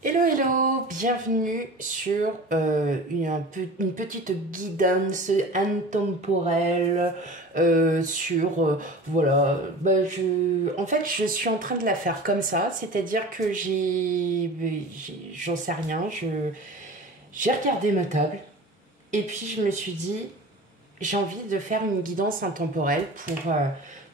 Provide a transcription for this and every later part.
Hello, hello, bienvenue sur une petite guidance intemporelle voilà, en fait, je suis en train de la faire comme ça, c'est-à-dire que j'en sais rien, j'ai regardé ma table et puis je me suis dit, j'ai envie de faire une guidance intemporelle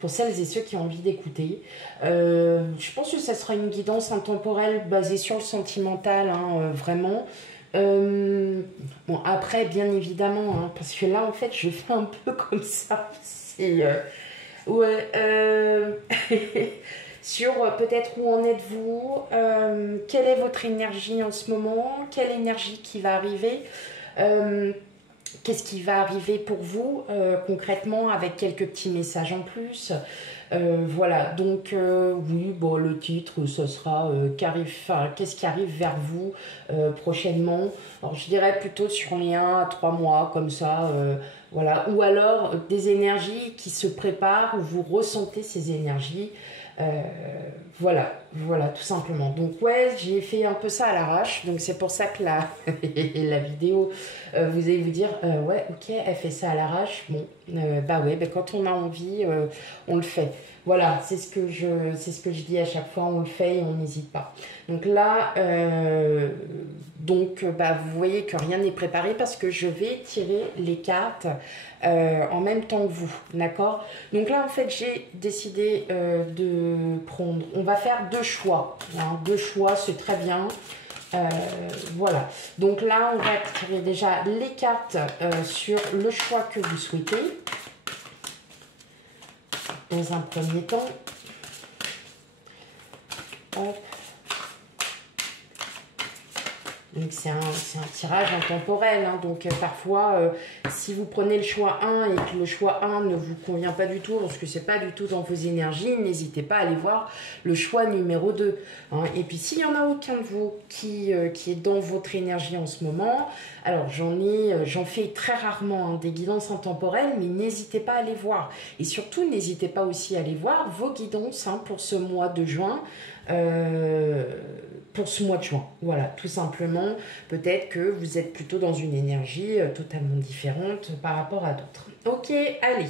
pour celles et ceux qui ont envie d'écouter. Je pense que ça sera une guidance intemporelle basée sur le sentimental, hein, vraiment. Bon, après, bien évidemment, hein, parce que là, en fait, je fais un peu comme ça. Ouais. Sur peut-être où en êtes-vous, quelle est votre énergie en ce moment, quelle énergie qui va arriver. Euh, Qu'est-ce qui va arriver pour vous concrètement avec quelques petits messages en plus. Voilà, donc oui, bon, le titre, ce sera qu'est-ce qui arrive vers vous prochainement. Alors je dirais plutôt sur les 1 à 3 mois, comme ça, voilà. Ou alors des énergies qui se préparent, où vous ressentez ces énergies. Euh, voilà, tout simplement. Donc ouais, j'ai fait un peu ça à l'arrache, donc c'est pour ça que la vidéo, vous allez vous dire, ouais, ok, elle fait ça à l'arrache. Bon, bah ouais, bah quand on a envie, on le fait. Voilà, c'est ce que je dis à chaque fois, on le fait et on n'hésite pas. Donc là, bah, vous voyez que rien n'est préparé parce que je vais tirer les cartes en même temps que vous, d'accord? Donc là, en fait, j'ai décidé de prendre, on va faire deux choix, hein. Deux choix, c'est très bien. Euh, voilà. Donc là, on va tirer déjà les cartes sur le choix que vous souhaitez. Dans un premier temps. Hop. Donc c'est un tirage intemporel, hein. Donc parfois, si vous prenez le choix 1 et que le choix 1 ne vous convient pas du tout, parce que c'est pas du tout dans vos énergies, n'hésitez pas à aller voir le choix numéro 2, hein. Et puis s'il y en a aucun de vous qui est dans votre énergie en ce moment, alors j'en fais très rarement, hein, des guidances intemporelles, mais n'hésitez pas à aller voir. Et surtout, n'hésitez pas aussi à aller voir vos guidances, hein, pour ce mois de juin. Pour ce mois de juin. Voilà, tout simplement. Peut-être que vous êtes plutôt dans une énergie totalement différente par rapport à d'autres. Ok, allez.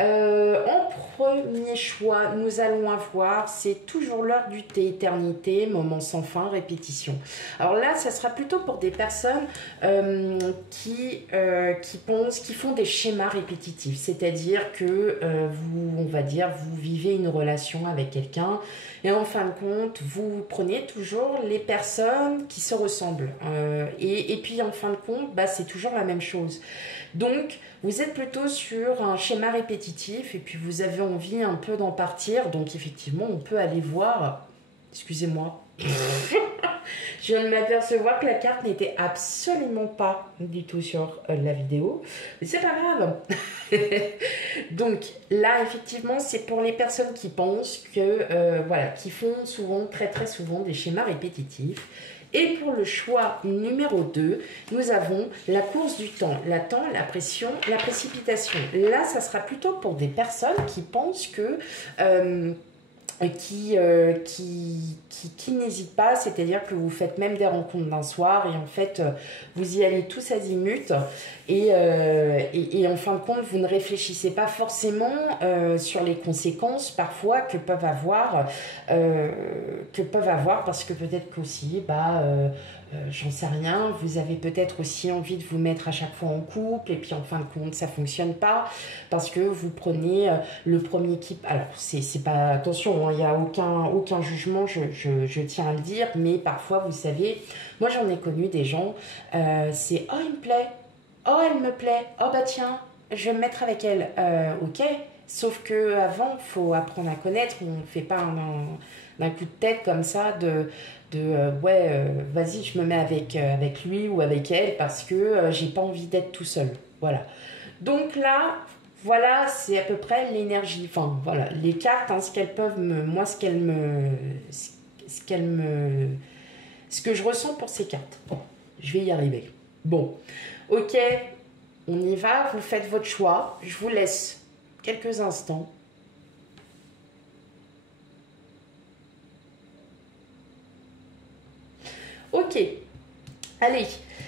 En premier choix, nous allons avoir, c'est toujours l'heure du thé, éternité, moment sans fin, répétition. Alors là, ça sera plutôt pour des personnes qui font des schémas répétitifs. C'est-à-dire que on va dire, vous vivez une relation avec quelqu'un et en fin de compte, vous prenez toujours les personnes qui se ressemblent. Et puis en fin de compte, bah, c'est toujours la même chose. Donc, vous êtes plutôt sur un schéma répétitif et puis vous avez envie un peu d'en partir. Donc, effectivement, on peut aller voir. Excusez-moi. Je viens de m'apercevoir que la carte n'était absolument pas du tout sur la vidéo. Mais c'est pas grave. Donc, là, effectivement, c'est pour les personnes qui pensent que, voilà, qui font souvent, très très souvent, des schémas répétitifs. Et pour le choix numéro 2, nous avons la course du temps, la pression, la précipitation. Là, ça sera plutôt pour des personnes qui pensent que... qui n'hésitent pas, c'est-à-dire que vous faites même des rencontres d'un soir et en fait vous y allez tous azimuts et en fin de compte vous ne réfléchissez pas forcément sur les conséquences parfois que peuvent avoir parce que peut-être qu'aussi j'en sais rien, vous avez peut-être aussi envie de vous mettre à chaque fois en couple et puis en fin de compte ça fonctionne pas parce que vous prenez le premier qui... Alors c'est pas... Attention, hein, il n'y a aucun jugement, je tiens à le dire, mais parfois vous savez, moi j'en ai connu des gens, c'est « Oh il me plaît, oh elle me plaît, oh bah tiens, je vais me mettre avec elle, ok ». Sauf que avant, il faut apprendre à connaître, on ne fait pas d'un coup de tête comme ça vas-y, je me mets avec lui ou avec elle parce que j'ai pas envie d'être tout seul. Voilà. Donc là, voilà, c'est à peu près l'énergie. Enfin, voilà, les cartes, hein, ce qu'elles peuvent me. Moi, ce qu'elles me. Ce que je ressens pour ces cartes. Bon, je vais y arriver. Bon, ok, on y va, vous faites votre choix. Je vous laisse quelques instants. Ok, allez,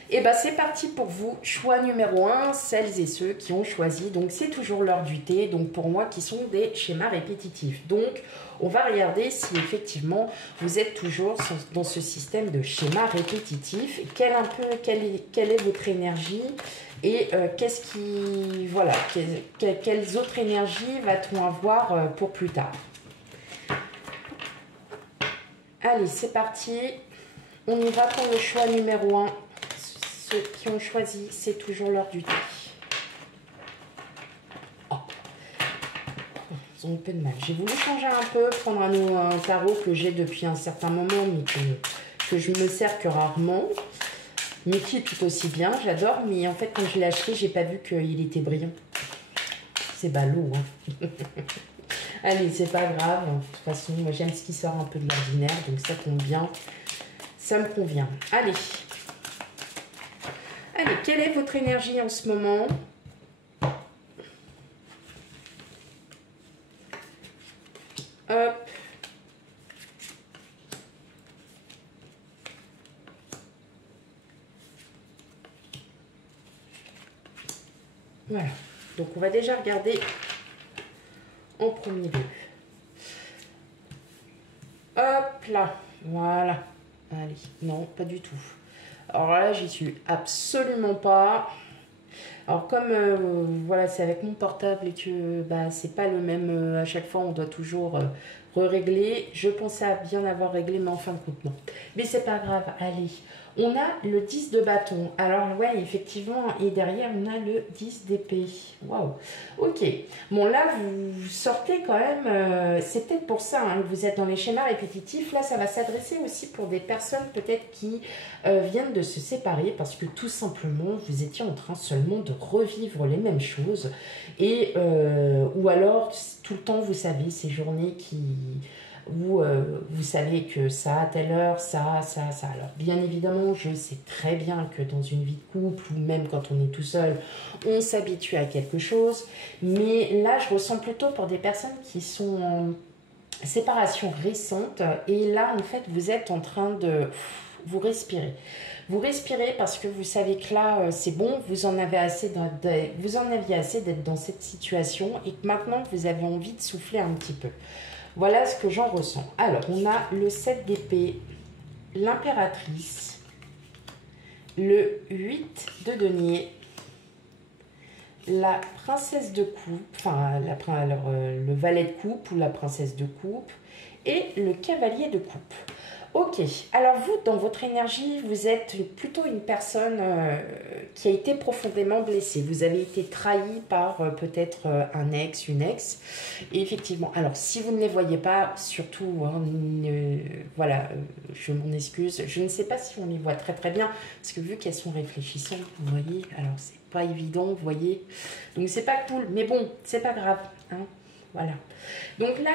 et ben c'est parti pour vous. Choix numéro 1, celles et ceux qui ont choisi. Donc c'est toujours l'heure du thé, donc pour moi qui sont des schémas répétitifs. Donc on va regarder si effectivement vous êtes toujours dans ce système de schéma répétitif. Quelle est votre énergie et qu'est-ce qui, voilà, quelles autres énergies va-t-on avoir pour plus tard? Allez, c'est parti. On y va pour le choix numéro 1. Ceux qui ont choisi, c'est toujours l'heure du thé. Oh. Ils ont un peu de mal. J'ai voulu changer un peu, prendre un tarot que j'ai depuis un certain moment, mais que je me sers que rarement. Mais qui est tout aussi bien, j'adore. Mais en fait, quand je l'ai acheté, j'ai pas vu qu'il était brillant. C'est ballot, hein. Allez, c'est pas grave. De toute façon, moi j'aime ce qui sort un peu de l'ordinaire, donc ça tombe bien. Ça me convient. Allez. Allez, quelle est votre énergie en ce moment? Hop. Voilà. Donc, on va déjà regarder en premier lieu. Hop là. Voilà. Allez. Non, pas du tout. Alors là, j'y suis absolument pas. Alors comme voilà, c'est avec mon portable et que bah, c'est pas le même à chaque fois, on doit toujours régler. Je pensais à bien avoir réglé, mais en fin de compte, non. Mais c'est pas grave, allez. On a le 10 de bâton. Alors ouais, effectivement, et derrière, on a le 10 d'épée. Waouh. Ok. Bon, là, vous sortez quand même, c'est peut-être pour ça hein, que vous êtes dans les schémas répétitifs. Là, ça va s'adresser aussi pour des personnes peut-être qui viennent de se séparer parce que tout simplement, vous étiez en train seulement de revivre les mêmes choses. Et, ou alors, tout le temps, vous savez, ces journées où vous savez que ça, à telle heure, ça. Alors, bien évidemment, je sais très bien que dans une vie de couple, ou même quand on est tout seul, on s'habitue à quelque chose. Mais là, je ressens plutôt pour des personnes qui sont en séparation récente. Et là, en fait, vous êtes en train de... Vous respirez. Vous respirez parce que vous savez que là, c'est bon, vous en aviez assez d'être dans cette situation et que maintenant, vous avez envie de souffler un petit peu. Voilà ce que j'en ressens. Alors, on a le 7 d'épée, l'impératrice, le 8 de denier, la princesse de coupe, enfin, le valet de coupe ou la princesse de coupe et le cavalier de coupe. Ok, alors vous, dans votre énergie, vous êtes plutôt une personne qui a été profondément blessée. Vous avez été trahi par peut-être un ex, une ex. Et effectivement, alors si vous ne les voyez pas, surtout, hein, voilà, je m'en excuse. Je ne sais pas si on les voit très très bien, parce que vu qu'elles sont réfléchissantes, vous voyez, alors c'est pas évident, vous voyez. Donc c'est pas cool, mais bon, c'est pas grave, hein, voilà. Donc là,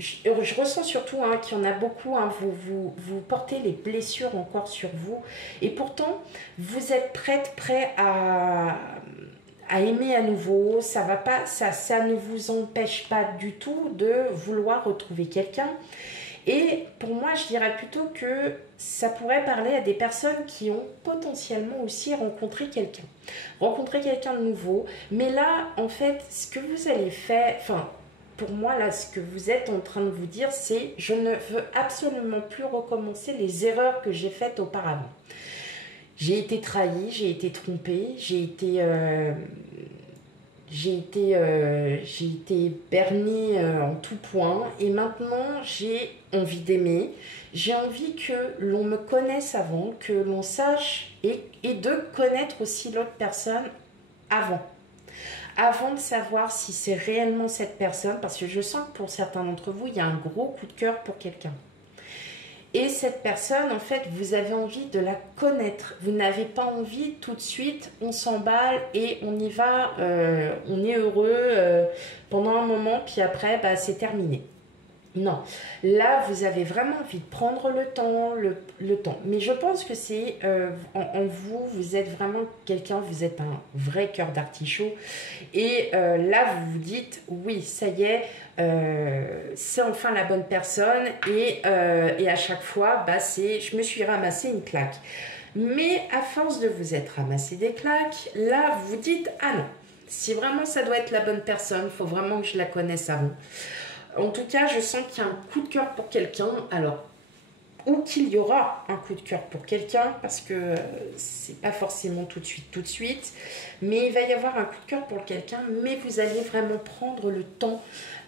je ressens surtout hein, qu'il y en a beaucoup, hein, vous portez les blessures encore sur vous et pourtant vous êtes prêt à aimer à nouveau, ça va pas, ça ne vous empêche pas du tout de vouloir retrouver quelqu'un. Et pour moi, je dirais plutôt que ça pourrait parler à des personnes qui ont potentiellement aussi rencontré quelqu'un de nouveau. Mais là, en fait, ce que vous allez faire, enfin, pour moi, là, ce que vous êtes en train de vous dire, c'est je ne veux absolument plus recommencer les erreurs que j'ai faites auparavant. J'ai été trahie, j'ai été trompée, j'ai été bernée en tout point et maintenant j'ai envie d'aimer, j'ai envie que l'on me connaisse avant, que l'on sache et de connaître aussi l'autre personne avant de savoir si c'est réellement cette personne, parce que je sens que pour certains d'entre vous, il y a un gros coup de cœur pour quelqu'un. Et cette personne, en fait, vous avez envie de la connaître. Vous n'avez pas envie tout de suite, on s'emballe et on y va, on est heureux pendant un moment, puis après, bah, c'est terminé. Non, là, vous avez vraiment envie de prendre le temps, le temps. Mais je pense que c'est en vous, vous êtes vraiment quelqu'un, vous êtes un vrai cœur d'artichaut. Et là, vous vous dites, oui, ça y est, c'est enfin la bonne personne. Et à chaque fois, bah, je me suis ramassé une claque. Mais à force de vous être ramassé des claques, là, vous vous dites, ah non, si vraiment ça doit être la bonne personne, il faut vraiment que je la connaisse avant. En tout cas, je sens qu'il y a un coup de cœur pour quelqu'un. Alors, ou qu'il y aura un coup de cœur pour quelqu'un, parce que c'est pas forcément tout de suite. Mais il va y avoir un coup de cœur pour quelqu'un, mais vous allez vraiment prendre le temps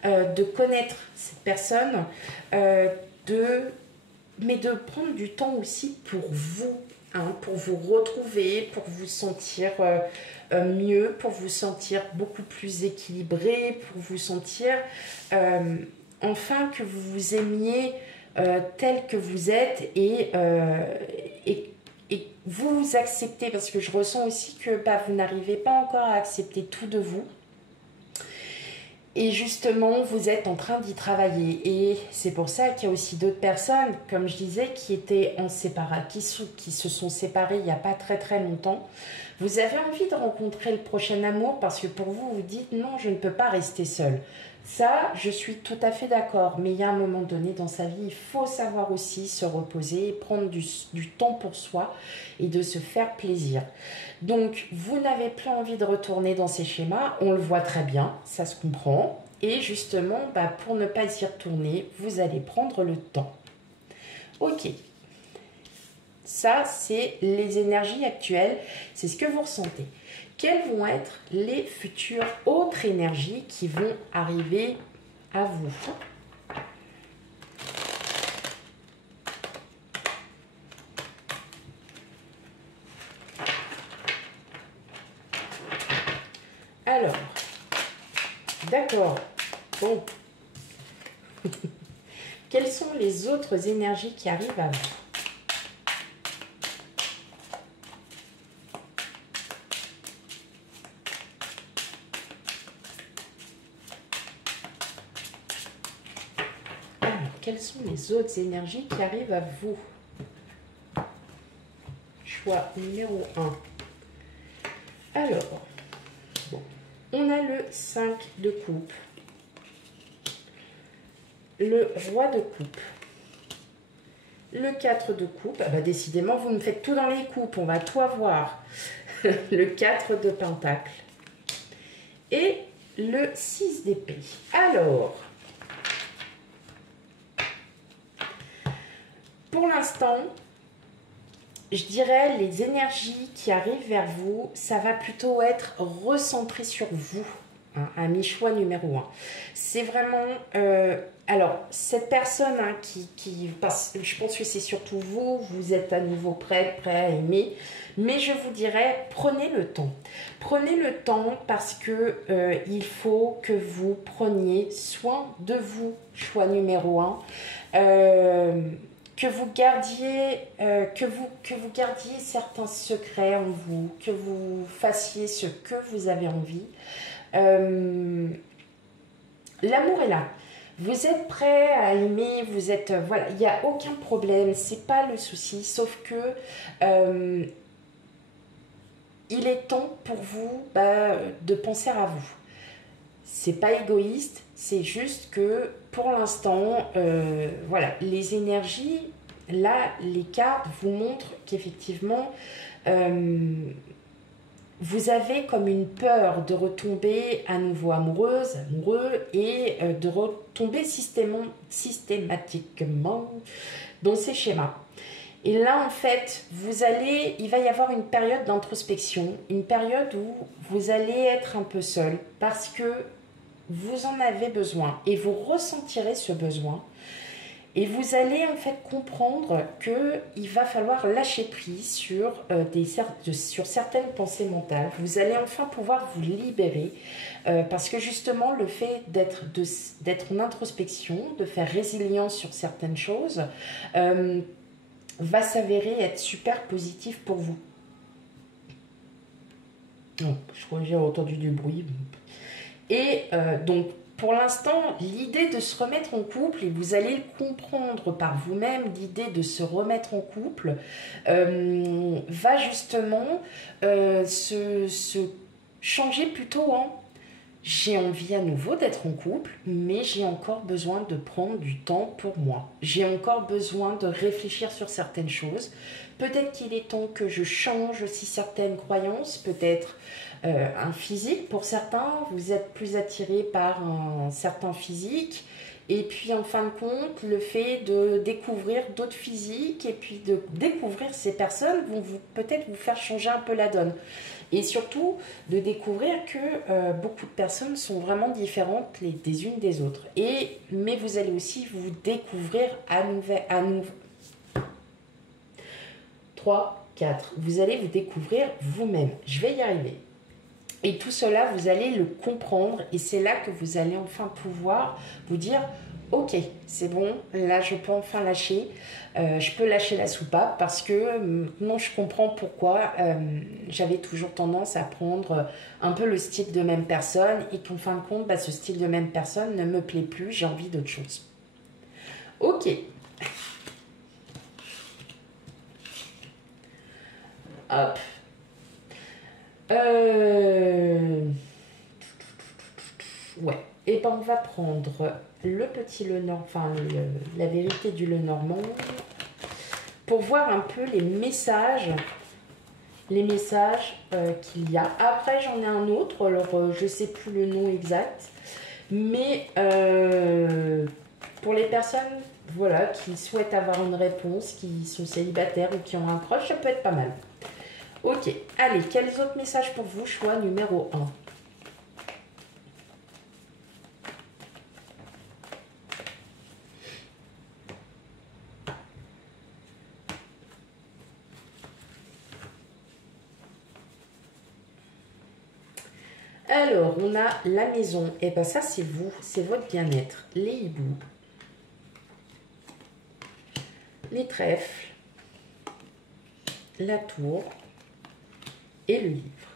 de connaître cette personne, de mais de prendre du temps aussi pour vous, hein, pour vous retrouver, pour vous sentir mieux, pour vous sentir beaucoup plus équilibré, pour vous sentir enfin que vous vous aimiez tel que vous êtes et vous vous acceptez, parce que je ressens aussi que bah, vous n'arrivez pas encore à accepter tout de vous. Et justement, vous êtes en train d'y travailler. Et c'est pour ça qu'il y a aussi d'autres personnes, comme je disais, qui étaient qui se sont séparées il n'y a pas très longtemps. Vous avez envie de rencontrer le prochain amour parce que pour vous, vous dites non, je ne peux pas rester seule. Ça, je suis tout à fait d'accord. Mais il y a un moment donné dans sa vie, il faut savoir aussi se reposer, prendre du temps pour soi et de se faire plaisir. Donc, vous n'avez plus envie de retourner dans ces schémas, on le voit très bien, ça se comprend. Et justement, bah, pour ne pas y retourner, vous allez prendre le temps. Ok, ça c'est les énergies actuelles, c'est ce que vous ressentez. Quelles vont être les futures autres énergies qui vont arriver à vous ? Alors, d'accord. Bon. Quelles sont les autres énergies qui arrivent à vous? Alors, quelles sont les autres énergies qui arrivent à vous? Choix numéro 1. Alors, bon, on a le 5 de coupe, le roi de coupe, le 4 de coupe. Ah bah décidément, vous me faites tout dans les coupes, on va tout avoir. Le 4 de pentacle et le 6 d'épée. Alors, pour l'instant, je dirais les énergies qui arrivent vers vous, ça va plutôt être recentré sur vous. Hein, à mi-choix numéro 1. C'est vraiment... alors, cette personne hein, qui passe, je pense que c'est surtout vous, vous êtes à nouveau prêt à aimer, mais je vous dirais, prenez le temps. Prenez le temps parce que il faut que vous preniez soin de vous, choix numéro 1. Que vous gardiez certains secrets en vous, que vous fassiez ce que vous avez envie. L'amour est là. Vous êtes prêt à aimer, vous êtes... voilà, il n'y a aucun problème, c'est pas le souci, sauf que il est temps pour vous de penser à vous. C'est pas égoïste, c'est juste que pour l'instant, voilà, les énergies, là, les cartes vous montrent qu'effectivement, vous avez comme une peur de retomber à nouveau amoureux et de retomber systématiquement dans ces schémas. Et là, en fait, il va y avoir une période d'introspection, une période où vous allez être un peu seul parce que vous en avez besoin et vous ressentirez ce besoin. Et vous allez en fait comprendre qu'il va falloir lâcher prise sur certaines pensées mentales. Vous allez enfin pouvoir vous libérer parce que justement le fait d'être en introspection, de faire résilience sur certaines choses, va s'avérer être super positif pour vous. Oh, je crois que j'ai entendu du bruit. Et donc pour l'instant, l'idée de se remettre en couple, et vous allez le comprendre par vous-même, l'idée de se remettre en couple va justement se changer plutôt en j'ai envie à nouveau d'être en couple, mais j'ai encore besoin de prendre du temps pour moi. J'ai encore besoin de réfléchir sur certaines choses. Peut-être qu'il est temps que je change aussi certaines croyances, peut-être un physique pour certains. Vous êtes plus attiré par un certain physique. Et puis en fin de compte, le fait de découvrir d'autres physiques et puis de découvrir ces personnes vont peut-être vous faire changer un peu la donne. Et surtout, de découvrir que beaucoup de personnes sont vraiment différentes des unes des autres. Mais vous allez aussi vous découvrir à nouveau. 3, 4. Vous allez vous découvrir vous-même. Je vais y arriver. Et tout cela, vous allez le comprendre. Et c'est là que vous allez enfin pouvoir vous dire ok, c'est bon, là je peux enfin lâcher, je peux lâcher la soupape parce que maintenant je comprends pourquoi j'avais toujours tendance à prendre un peu le style de même personne et qu'en fin de compte, ce style de même personne ne me plaît plus, j'ai envie d'autre chose. Ok. Hop. Ouais. Et ben on va prendre le petit Lenormand, enfin la vérité du Lenormand, pour voir un peu les messages qu'il y a. Après j'en ai un autre, alors je sais plus le nom exact, mais pour les personnes voilà, qui souhaitent avoir une réponse, qui sont célibataires ou qui ont un crush, ça peut être pas mal. Ok, allez, quels autres messages pour vous? Choix numéro 1. Alors, on a la maison. Et bien ça, c'est vous, c'est votre bien-être. Les hiboux. Les trèfles. La tour. Et le livre.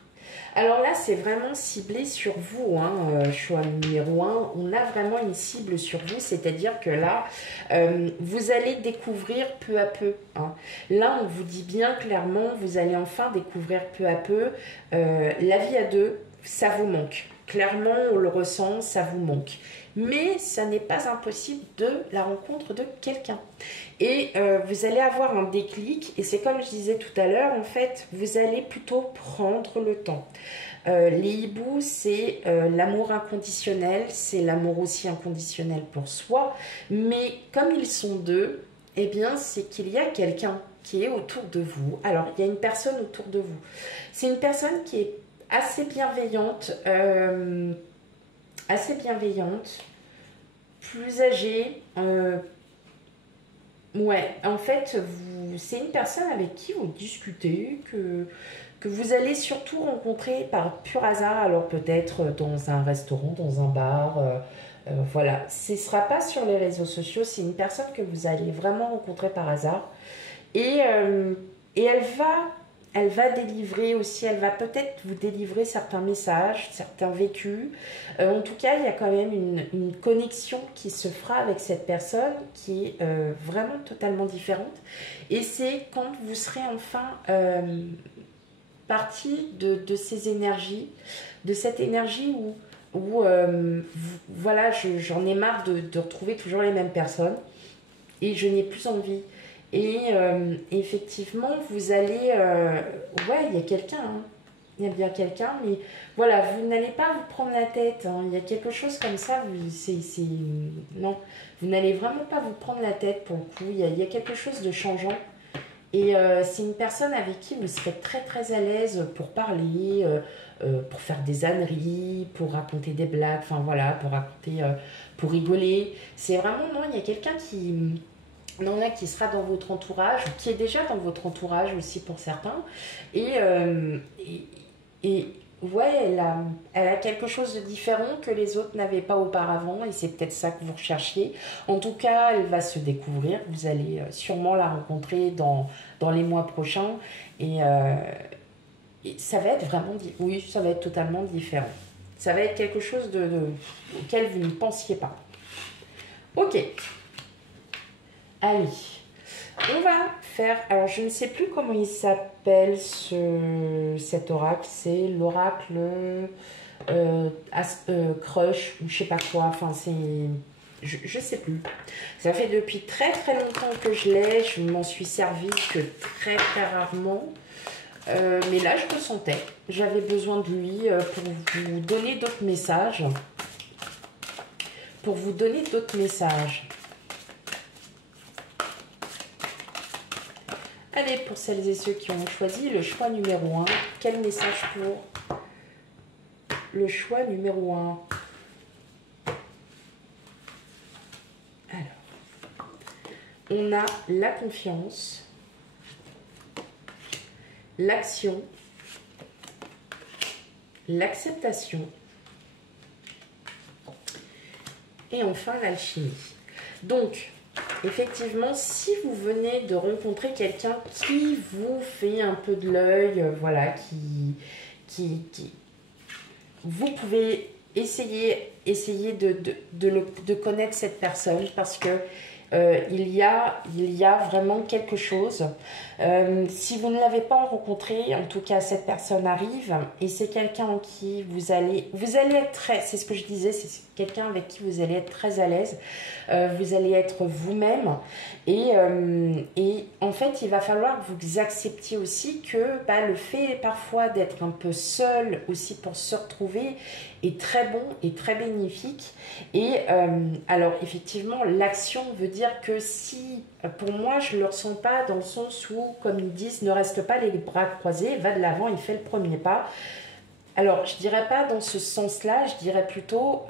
Alors là, c'est vraiment ciblé sur vous, hein, choix numéro 1. On a vraiment une cible sur vous, c'est-à-dire que là, vous allez découvrir peu à peu. Hein. Là, on vous dit bien clairement, vous allez enfin découvrir peu à peu la vie à deux. Ça vous manque. Clairement, on le ressent, ça vous manque. Mais ça n'est pas impossible de la rencontre de quelqu'un. Et vous allez avoir un déclic. Et c'est comme je disais tout à l'heure, en fait, vous allez plutôt prendre le temps. Les hiboux, c'est l'amour inconditionnel. C'est l'amour aussi inconditionnel pour soi. Mais comme ils sont deux, eh bien, c'est qu'il y a quelqu'un qui est autour de vous. Alors, il y a une personne autour de vous. C'est une personne qui est assez bienveillante, plus âgée. Ouais, en fait, c'est une personne avec qui vous discutez, que vous allez surtout rencontrer par pur hasard, alors peut-être dans un restaurant, dans un bar, voilà. Ce ne sera pas sur les réseaux sociaux, c'est une personne que vous allez vraiment rencontrer par hasard. Et elle va délivrer aussi, elle va peut-être vous délivrer certains messages, certains vécus. En tout cas, il y a quand même une connexion qui se fera avec cette personne qui est vraiment totalement différente. Et c'est quand vous serez enfin parti de ces énergies, de cette énergie où voilà, j'en ai marre de retrouver toujours les mêmes personnes et je n'ai plus envie. Et effectivement, vous allez... ouais, il y a quelqu'un, hein. Il y a bien quelqu'un, mais voilà, vous n'allez pas vous prendre la tête. Hein. Il y a quelque chose comme ça, non, vous n'allez vraiment pas vous prendre la tête pour le coup. Il y a quelque chose de changeant. Et c'est une personne avec qui vous serez très très à l'aise pour parler, pour faire des âneries, pour raconter des blagues, enfin voilà, pour raconter, pour rigoler. C'est vraiment, non, il y a quelqu'un qui sera dans votre entourage, qui est déjà dans votre entourage aussi pour certains. Et ouais, elle a quelque chose de différent que les autres n'avaient pas auparavant et c'est peut-être ça que vous recherchiez. En tout cas, elle va se découvrir. Vous allez sûrement la rencontrer dans les mois prochains et ça va être vraiment... Oui, ça va être totalement différent. Ça va être quelque chose auquel vous ne pensiez pas. Ok. Allez. On va faire... Alors, je ne sais plus comment il s'appelle cet oracle. C'est l'oracle Crush ou je sais pas quoi. Enfin, c'est... Je sais plus. Ça fait depuis très très longtemps que je l'ai. Je m'en suis servi que très très rarement. Mais là, je le sentais. J'avais besoin de lui pour vous donner d'autres messages. Pour vous donner d'autres messages. Allez, pour celles et ceux qui ont choisi le choix numéro 1, quel message pour le choix numéro 1? Alors, on a la confiance, l'action, l'acceptation et enfin l'alchimie. Donc, effectivement, si vous venez de rencontrer quelqu'un qui vous fait un peu de l'œil, voilà, vous pouvez essayer de connaître cette personne parce que il y a vraiment quelque chose. Si vous ne l'avez pas rencontré, en tout cas cette personne arrive et c'est quelqu'un en qui vous allez être très, c'est ce que je disais, c'est quelqu'un avec qui vous allez être très à l'aise, vous allez être vous-même et en fait il va falloir que vous acceptiez aussi que le fait parfois d'être un peu seul aussi pour se retrouver est très bon et très bénéfique et alors effectivement l'action veut dire que si pour moi je ne le ressens pas dans le sens où comme ils disent ne reste pas les bras croisés, va de l'avant et fait le premier pas. Alors, je dirais pas dans ce sens-là, je dirais plutôt,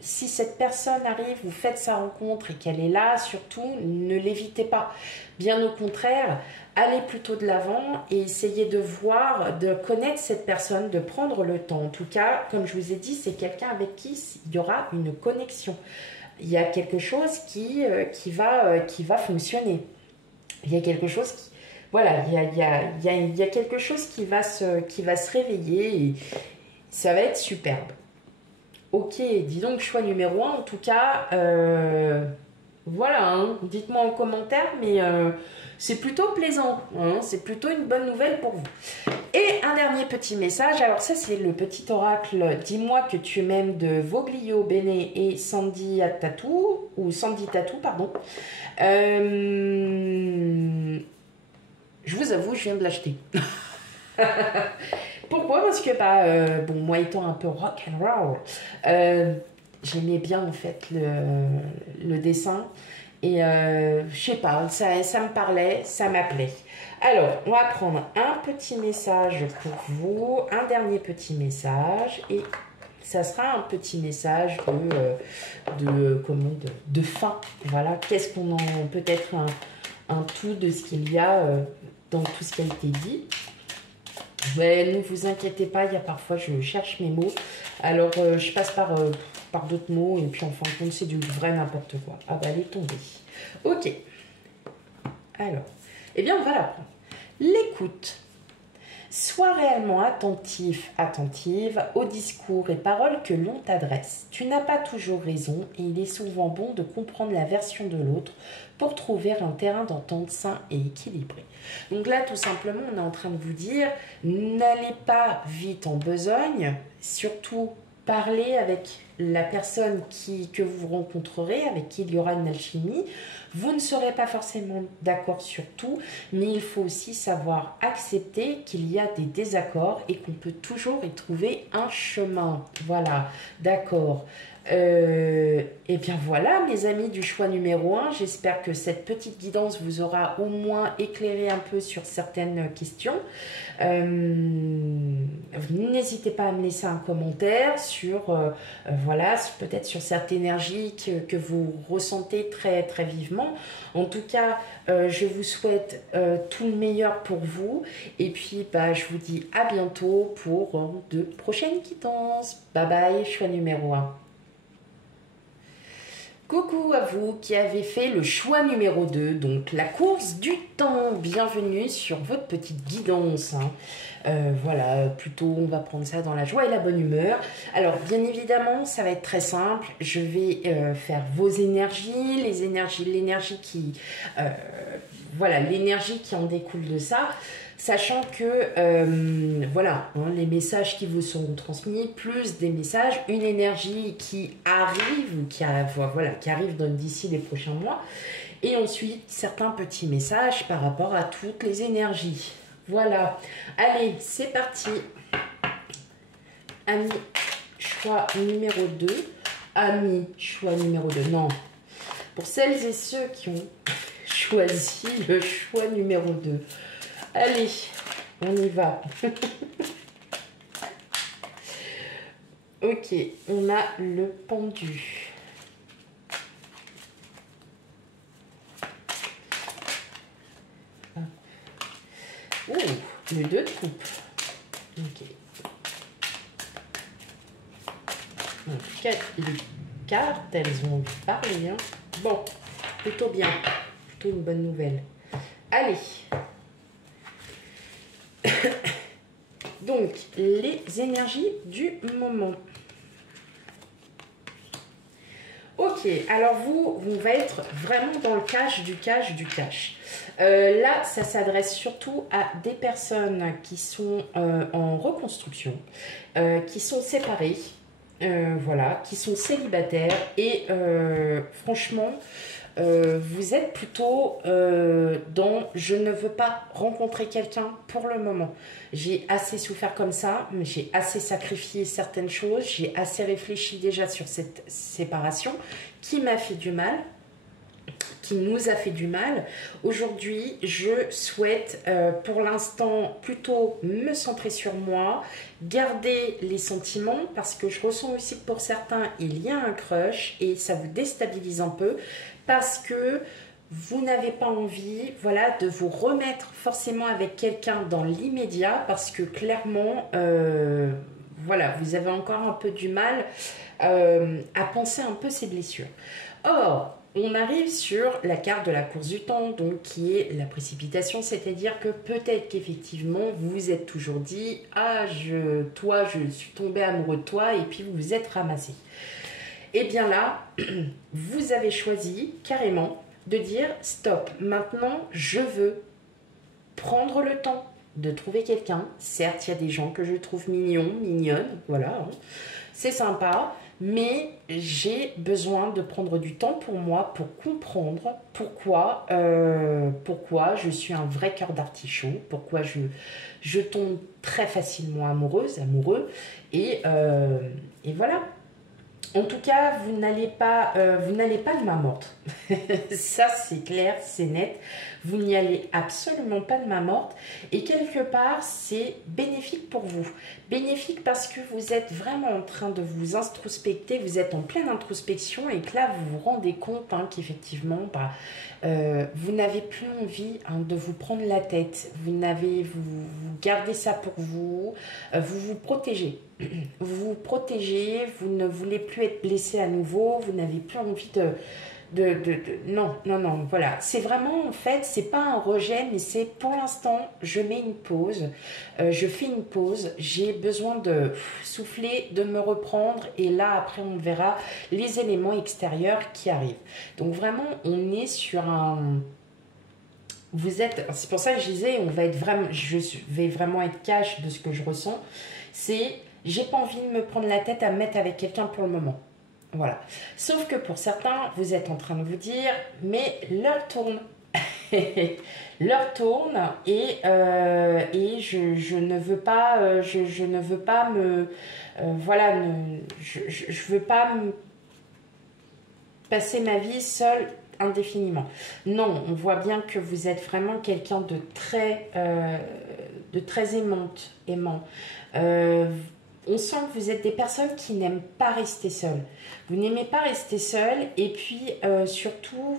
si cette personne arrive, vous faites sa rencontre et qu'elle est là, surtout, ne l'évitez pas. Bien au contraire, allez plutôt de l'avant et essayez de voir, de connaître cette personne, de prendre le temps. En tout cas, comme je vous ai dit, c'est quelqu'un avec qui il y aura une connexion. Il y a quelque chose qui va fonctionner. Il y a quelque chose qui... Voilà, il y a quelque chose qui va se réveiller et ça va être superbe. Ok, dis donc choix numéro 1, en tout cas, voilà, hein, dites-moi en commentaire, mais c'est plutôt plaisant, hein, c'est plutôt une bonne nouvelle pour vous. Et un dernier petit message, alors ça c'est le petit oracle « Dis-moi que tu m'aimes » de Voglio Bene et Sandy Tatou, ou Sandy Tatou, pardon. Je vous avoue, je viens de l'acheter. Pourquoi? Parce que, bon, moi étant un peu rock and roll, j'aimais bien en fait le dessin. Et je sais pas, ça me parlait, ça m'appelait. Alors, on va prendre un petit message pour vous, un dernier petit message. Et ça sera un petit message de fin. Voilà, qu'est-ce qu'on en... Peut-être un tout de ce qu'il y a... dans tout ce qui a été dit. Ouais, ne vous inquiétez pas, il y a parfois, je cherche mes mots. Alors, je passe par d'autres mots, et puis en fin de compte, c'est du vrai n'importe quoi. Ah bah, elle est tombée. Ok. Alors, eh bien, on va la prendre. L'écoute. Sois réellement attentif, attentive aux discours et paroles que l'on t'adresse. Tu n'as pas toujours raison et il est souvent bon de comprendre la version de l'autre pour trouver un terrain d'entente sain et équilibré. Donc là, tout simplement, on est en train de vous dire, n'allez pas vite en besogne, surtout parlez avec la personne que vous rencontrerez, avec qui il y aura une alchimie. Vous ne serez pas forcément d'accord sur tout, mais il faut aussi savoir accepter qu'il y a des désaccords et qu'on peut toujours y trouver un chemin. Voilà, d'accord. Et bien voilà, mes amis du choix numéro 1, j'espère que cette petite guidance vous aura au moins éclairé un peu sur certaines questions. N'hésitez pas à me laisser un commentaire sur, voilà, peut-être sur cette énergie que vous ressentez très, très vivement. En tout cas, je vous souhaite tout le meilleur pour vous. Et puis, je vous dis à bientôt pour de prochaines guidances. Bye bye, choix numéro 1. Coucou à vous qui avez fait le choix numéro 2, donc la course du temps. Bienvenue sur votre petite guidance. Voilà, plutôt on va prendre ça dans la joie et la bonne humeur. Alors bien évidemment, ça va être très simple. Je vais faire vos énergies, l'énergie qui... voilà, l'énergie qui en découle de ça. Sachant que, voilà, hein, les messages qui vous seront transmis, plus des messages, une énergie qui arrive, ou qui arrive d'ici les prochains mois, et ensuite certains petits messages par rapport à toutes les énergies. Voilà, allez, c'est parti. Ami, choix numéro 2. Ami, choix numéro 2. Non, pour celles et ceux qui ont choisi le choix numéro 2. Allez, on y va. Ok, on a le pendu. Ouh, le 2 de coupe. Ok. En tout cas, les cartes, elles ont envie de parler. Hein. Bon, plutôt bien. Plutôt une bonne nouvelle. Allez. Donc, les énergies du moment. Ok, alors vous va être vraiment dans le cash du cash. Là, ça s'adresse surtout à des personnes qui sont en reconstruction, qui sont séparées, voilà, qui sont célibataires et franchement, vous êtes plutôt dans je ne veux pas rencontrer quelqu'un pour le moment. J'ai assez souffert comme ça, mais j'ai assez sacrifié certaines choses, j'ai assez réfléchi déjà sur cette séparation qui m'a fait du mal, qui nous a fait du mal. Aujourd'hui, je souhaite pour l'instant plutôt me centrer sur moi, garder les sentiments parce que je ressens aussi que pour certains, il y a un crush et ça vous déstabilise un peu parce que vous n'avez pas envie, voilà, de vous remettre forcément avec quelqu'un dans l'immédiat parce que clairement, voilà, vous avez encore un peu du mal à penser un peu ces blessures. Or, on arrive sur la carte de la course du temps, donc qui est la précipitation, c'est-à-dire que peut-être qu'effectivement vous vous êtes toujours dit « Ah, toi, je suis tombé amoureux de toi » et puis vous vous êtes ramassé. Et bien là, vous avez choisi carrément de dire « Stop, maintenant je veux prendre le temps de trouver quelqu'un. » Certes, il y a des gens que je trouve mignons, mignonnes, voilà, hein. C'est sympa. Mais j'ai besoin de prendre du temps pour moi, pour comprendre pourquoi je suis un vrai cœur d'artichaut, pourquoi je tombe très facilement amoureuse, amoureux. Et voilà. En tout cas, vous n'allez pas de main morte. Ça, c'est clair, c'est net. Vous n'y allez absolument pas de main morte. Et quelque part, c'est bénéfique pour vous. Bénéfique parce que vous êtes vraiment en train de vous introspecter. Vous êtes en pleine introspection et que là, vous vous rendez compte qu'effectivement, vous n'avez plus envie de vous prendre la tête. Vous gardez ça pour vous. Vous vous protégez. Vous vous protégez, vous ne voulez plus être blessé à nouveau, vous n'avez plus envie non, voilà. C'est vraiment, en fait, c'est pas un rejet, mais c'est pour l'instant, je mets une pause, je fais une pause, j'ai besoin de souffler, de me reprendre, et là, après, on verra les éléments extérieurs qui arrivent. Donc vraiment, on est sur un... C'est pour ça que je disais, je vais vraiment être cash de ce que je ressens, c'est... J'ai pas envie de me prendre la tête à me mettre avec quelqu'un pour le moment. Voilà. Sauf que pour certains, vous êtes en train de vous dire, mais l'heure tourne. L'heure tourne et je ne veux pas, je ne veux pas me... voilà, je veux pas me passer ma vie seule indéfiniment. Non, on voit bien que vous êtes vraiment quelqu'un de très aimant. On sent que vous êtes des personnes qui n'aiment pas rester seules. Vous n'aimez pas rester seules et puis surtout,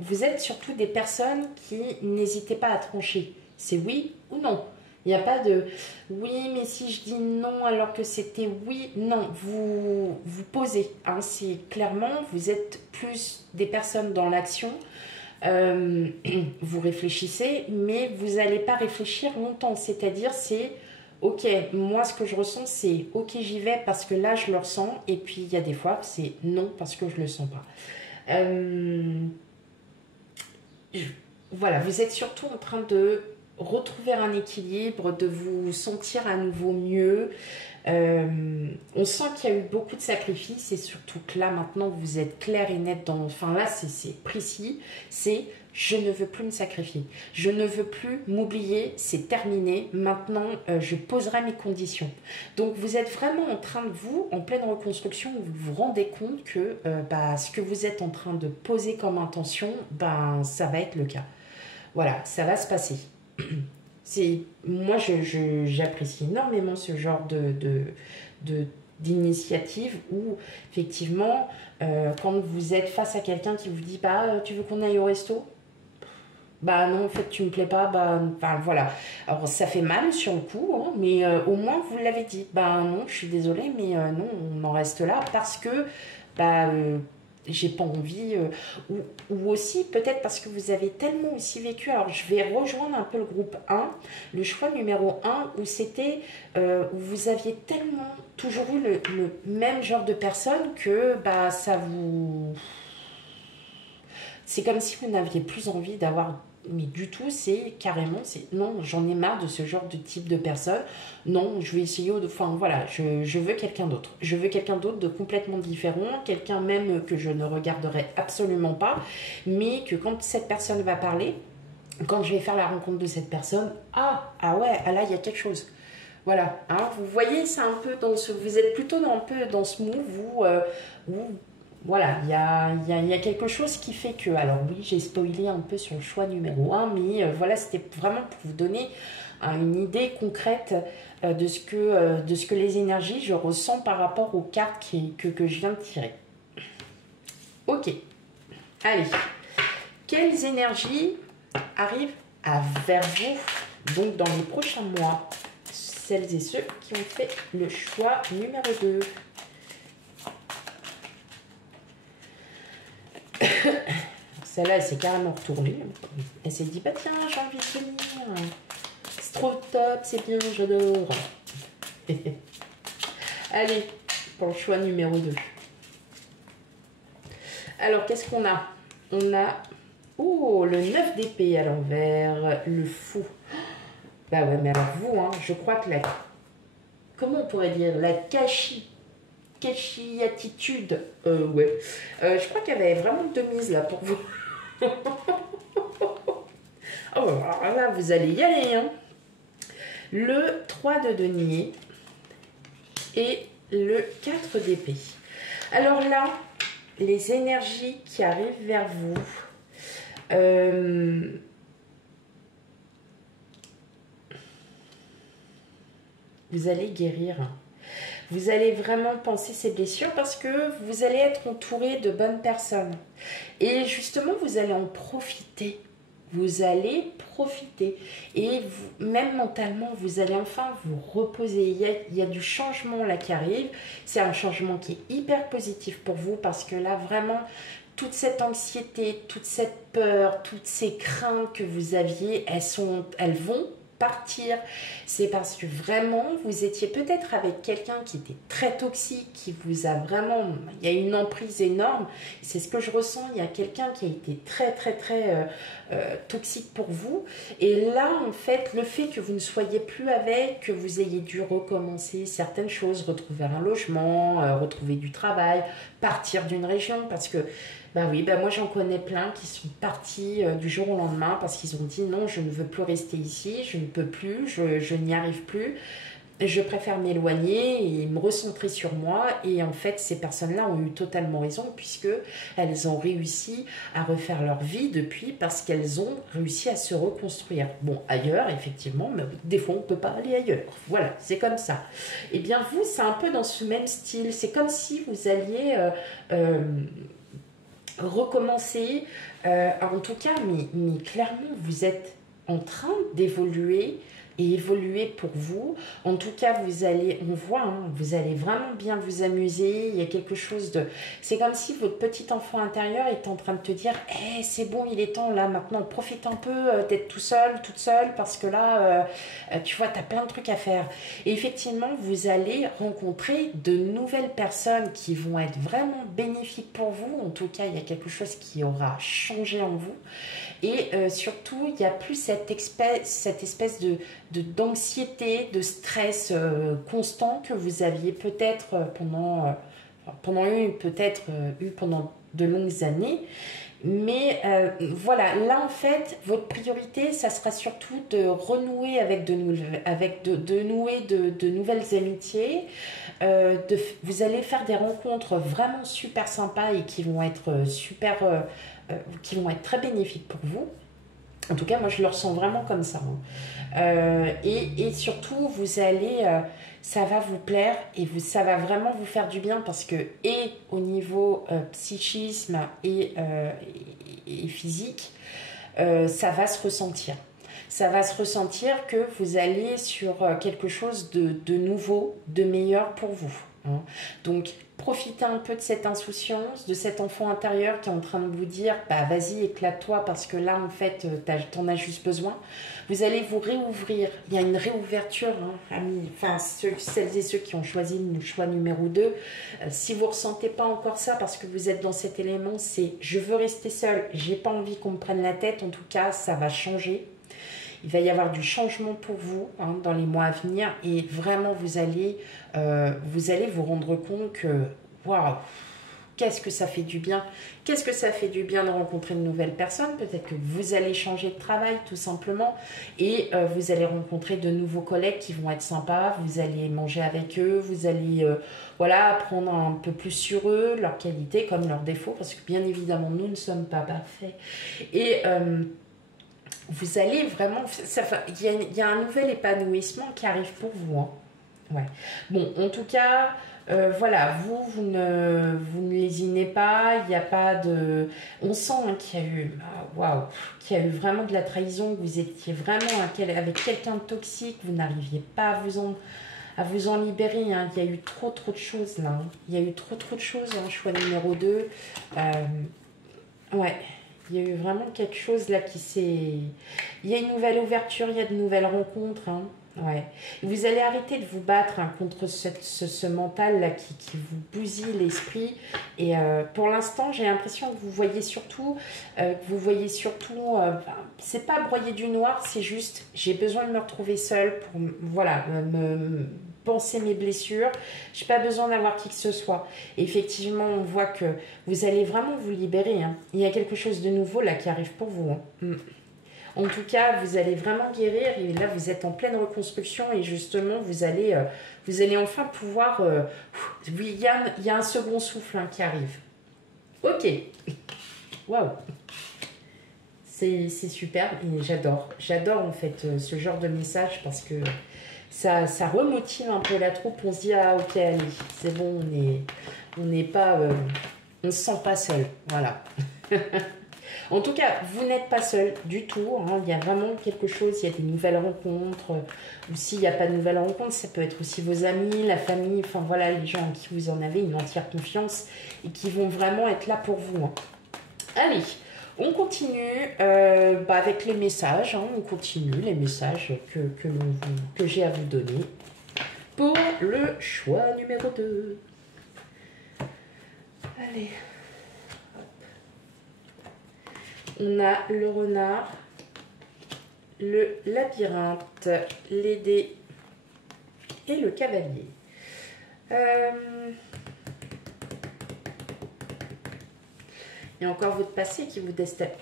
vous êtes surtout des personnes qui n'hésitez pas à trancher. C'est oui ou non. Il n'y a pas de oui, mais si je dis non alors que c'était oui, non, vous posez. Hein, c'est clairement, vous êtes plus des personnes dans l'action. Vous réfléchissez, mais vous n'allez pas réfléchir longtemps. C'est-à-dire, c'est ok, moi ce que je ressens, c'est ok, j'y vais parce que là je le ressens. Et puis il y a des fois, c'est non parce que je le sens pas. Voilà, vous êtes surtout en train de retrouver un équilibre, de vous sentir à nouveau mieux. On sent qu'il y a eu beaucoup de sacrifices et surtout que là maintenant vous êtes clair et net dans... Enfin là c'est précis, c'est je ne veux plus me sacrifier, je ne veux plus m'oublier, c'est terminé, maintenant je poserai mes conditions. Donc vous êtes vraiment en train de vous, en pleine reconstruction, vous vous rendez compte que ce que vous êtes en train de poser comme intention, ça va être le cas. Voilà, ça va se passer. Moi, j'apprécie énormément ce genre d'initiative où, effectivement, quand vous êtes face à quelqu'un qui vous dit tu veux qu'on aille au resto? Bah non, en fait, tu me plais pas, voilà. Alors, ça fait mal sur le coup, hein, mais au moins, vous l'avez dit. Non, je suis désolée, mais non, on en reste là parce que, j'ai pas envie, ou aussi peut-être parce que vous avez tellement aussi vécu, alors je vais rejoindre un peu le groupe 1, le choix numéro 1, où c'était, où vous aviez tellement toujours eu le même genre de personne que ça vous... C'est comme si vous n'aviez plus envie d'avoir... Mais du tout, c'est carrément, c'est non, j'en ai marre de ce genre de type de personne. Non, je vais essayer de... Enfin, voilà, je veux quelqu'un d'autre. Je veux quelqu'un d'autre de complètement différent, quelqu'un même que je ne regarderai absolument pas, mais que quand cette personne va parler, quand je vais faire la rencontre de cette personne, ah ouais, là, il y a quelque chose. Voilà, hein, vous voyez, c'est un peu dans ce... Vous êtes plutôt un peu dans ce move où voilà, il y a quelque chose qui fait que... Alors oui, j'ai spoilé un peu sur le choix numéro 1, mais voilà, c'était vraiment pour vous donner une idée concrète de ce que les énergies, je ressens par rapport aux cartes que je viens de tirer. Ok, allez. Quelles énergies arrivent vers vous, donc dans les prochains mois? Celles et ceux qui ont fait le choix numéro 2. Celle-là, elle s'est carrément retournée. Elle s'est dit, tiens, j'ai envie de venir. C'est trop top, c'est bien, j'adore. Allez, pour le choix numéro 2. Alors, qu'est-ce qu'on a? On a, le 9 d'épée à l'envers, le fou. Bah ouais, mais alors vous, hein, je crois que comment on pourrait dire? La attitude, ouais. Je crois qu'il y avait vraiment de mise là pour vous. Oh, alors là, vous allez y aller, hein. Le 3 de denier et le 4 d'épée. Alors là, les énergies qui arrivent vers vous, vous allez guérir. Vous allez vraiment penser ces blessures parce que vous allez être entouré de bonnes personnes. Et justement, vous allez en profiter. Vous allez profiter. Et vous, même mentalement, vous allez enfin vous reposer. Il y a du changement là qui arrive. C'est un changement qui est hyper positif pour vous parce que là, vraiment, toute cette anxiété, toute cette peur, toutes ces craintes que vous aviez, elles vont partir. C'est parce que vraiment vous étiez peut-être avec quelqu'un qui était très toxique, qui vous a vraiment, il y a une emprise énorme, c'est ce que je ressens, il y a quelqu'un qui a été très toxique pour vous, et là en fait le fait que vous ne soyez plus avec, que vous ayez dû recommencer certaines choses, retrouver un logement, retrouver du travail, partir d'une région, parce que moi j'en connais plein qui sont partis du jour au lendemain parce qu'ils ont dit non, je ne veux plus rester ici, je ne peux plus, je n'y arrive plus, je préfère m'éloigner et me recentrer sur moi. Et en fait, ces personnes-là ont eu totalement raison puisque elles ont réussi à refaire leur vie depuis parce qu'elles ont réussi à se reconstruire. Bon, ailleurs, effectivement, mais des fois on ne peut pas aller ailleurs. Voilà, c'est comme ça. Et bien vous, c'est un peu dans ce même style. C'est comme si vous alliez... recommencer, en tout cas, mais clairement, vous êtes en train d'évoluer et évoluer pour vous. En tout cas, vous allez, on voit, hein, vous allez vraiment bien vous amuser. Il y a quelque chose de... C'est comme si votre petit enfant intérieur est en train de te dire hey, c'est bon, il est temps, là, maintenant, profite un peu d'être tout seul, toute seule, parce que là, tu vois, tu as plein de trucs à faire. Et effectivement, vous allez rencontrer de nouvelles personnes qui vont être vraiment bénéfiques pour vous. En tout cas, il y a quelque chose qui aura changé en vous. Et surtout, il n'y a plus cette espèce d'anxiété, de stress constant que vous aviez peut-être pendant de longues années. Mais voilà, là en fait, votre priorité, ça sera surtout de renouer avec de nouvelles amitiés. Vous allez faire des rencontres vraiment super sympas et qui vont être qui vont être très bénéfiques pour vous. En tout cas, moi, je le ressens vraiment comme ça. Et surtout, vous allez, ça va vous plaire et ça va vraiment vous faire du bien parce que, et au niveau psychisme et physique, ça va se ressentir. Ça va se ressentir que vous allez sur quelque chose de nouveau, de meilleur pour vous. Hein. Donc, profitez un peu de cette insouciance, de cet enfant intérieur qui est en train de vous dire bah, vas-y, éclate-toi parce que là, en fait, t'en as juste besoin. Vous allez vous réouvrir. Il y a une réouverture, hein, amis. Enfin, celles et ceux qui ont choisi le choix numéro 2. Si vous ne ressentez pas encore ça parce que vous êtes dans cet élément, c'est je veux rester seule, j'ai pas envie qu'on me prenne la tête. En tout cas, ça va changer. Il va y avoir du changement pour vous hein, dans les mois à venir et vraiment vous allez vous rendre compte que waouh, qu'est-ce que ça fait du bien. Qu'est-ce que ça fait du bien de rencontrer de nouvelles personnes. Peut-être que vous allez changer de travail tout simplement et vous allez rencontrer de nouveaux collègues qui vont être sympas. Vous allez manger avec eux, vous allez voilà, apprendre un peu plus sur eux, leurs qualités comme leurs défauts parce que bien évidemment nous ne sommes pas parfaits. Et vous allez vraiment... Il y a un nouvel épanouissement qui arrive pour vous. Hein. Ouais. Bon, en tout cas, voilà, vous ne lésinez pas. Il n'y a pas de... On sent hein, qu'il y a eu... Waouh, qu'il y a eu vraiment de la trahison. Que vous étiez vraiment avec quelqu'un de toxique. Vous n'arriviez pas à vous en libérer. Hein. Il y a eu trop de choses là. Hein. Il y a eu trop de choses. Hein. Choix numéro 2. Ouais. Il y a eu vraiment quelque chose là qui s'est... Il y a une nouvelle ouverture, il y a de nouvelles rencontres. Hein. Ouais. Vous allez arrêter de vous battre hein, contre ce mental là qui vous bousille l'esprit. Et pour l'instant, j'ai l'impression que vous voyez surtout... c'est pas broyer du noir, c'est juste j'ai besoin de me retrouver seule pour voilà, penser mes blessures. Je n'ai pas besoin d'avoir qui que ce soit. Et effectivement, on voit que vous allez vraiment vous libérer. Hein. Il y a quelque chose de nouveau là qui arrive pour vous. Hein. En tout cas, vous allez vraiment guérir. Et là, vous êtes en pleine reconstruction. Et justement, vous allez enfin pouvoir... oui, il y a un second souffle hein, qui arrive. Ok. Waouh. C'est super. Et j'adore. J'adore en fait ce genre de message parce que... Ça remotive un peu la troupe, on se dit ah ok allez, c'est bon, on n'est pas, on se sent pas seul, voilà. En tout cas, vous n'êtes pas seul du tout, hein. Il y a vraiment quelque chose, il y a des nouvelles rencontres, ou s'il n'y a pas de nouvelles rencontres, ça peut être aussi vos amis, la famille, enfin voilà, les gens en qui vous en avez une entière confiance et qui vont vraiment être là pour vous. Hein. Allez, on continue avec les messages. Hein, on continue les messages que j'ai à vous donner pour le choix numéro 2. Allez. Hop. On a le renard, le labyrinthe, les dés et le cavalier. Il y a encore votre passé qui vous déstabilise.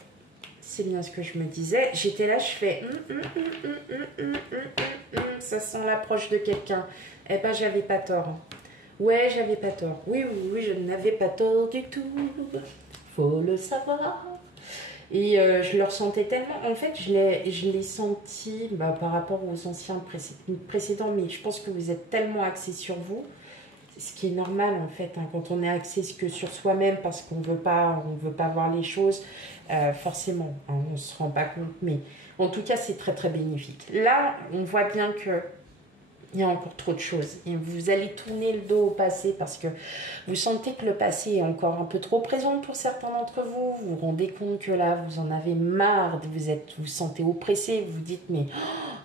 C'est bien ce que je me disais. J'étais là, je fais... ça sent l'approche de quelqu'un. Eh ben, j'avais pas tort. Ouais, j'avais pas tort. Oui, je n'avais pas tort du tout. Faut le savoir. Et je le ressentais tellement... En fait, je l'ai senti par rapport aux anciens précédents, mais je pense que vous êtes tellement axés sur vous. ce qui est normal en fait, hein, quand on est axé que sur soi-même parce qu'on veut pas voir les choses, forcément, hein, on ne se rend pas compte, mais en tout cas, c'est très très bénéfique. Là, on voit bien que il y a encore trop de choses. Et vous allez tourner le dos au passé parce que vous sentez que le passé est encore un peu trop présent pour certains d'entre vous. Vous vous rendez compte que là, vous en avez marre, vous sentez oppressé, vous dites mais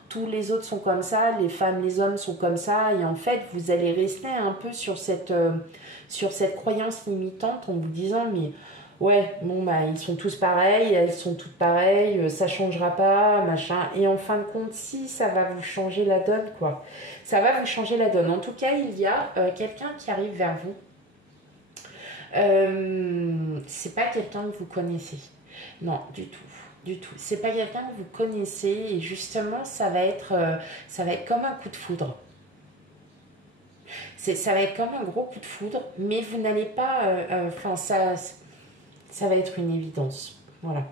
tous les autres sont comme ça, les femmes, les hommes sont comme ça. Et en fait, vous allez rester un peu sur cette croyance limitante en vous disant mais ouais, bon, bah, ils sont tous pareils, elles sont toutes pareilles, ça changera pas, machin. Et en fin de compte, si, ça va vous changer la donne, quoi. Ça va vous changer la donne. En tout cas, il y a quelqu'un qui arrive vers vous. C'est pas quelqu'un que vous connaissez. Non, du tout. Du tout. C'est pas quelqu'un que vous connaissez. Et justement, ça va être comme un coup de foudre. Ça va être comme un gros coup de foudre, mais vous n'allez pas... Enfin, ça va être une évidence. Voilà.